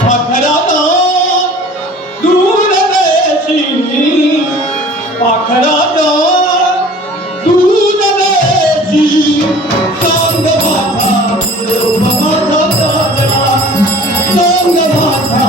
পাখরানো দূর দেশি। পাখরানো দূর দেশি। সঙ্গ মাথা মাথা সঙ্গ মাথা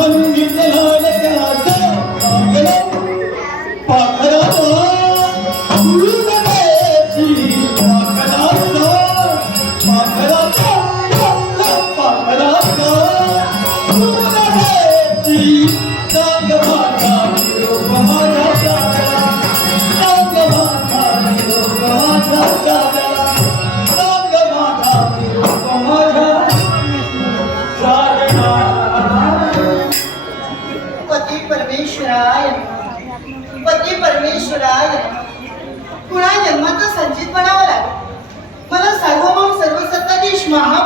బంధించలా परमेश्वराय पती परमेश्वराय कुणा जन्माचं संचित बनावा लागेल? मला सार्वभौम सर्वसत्ताधीश महा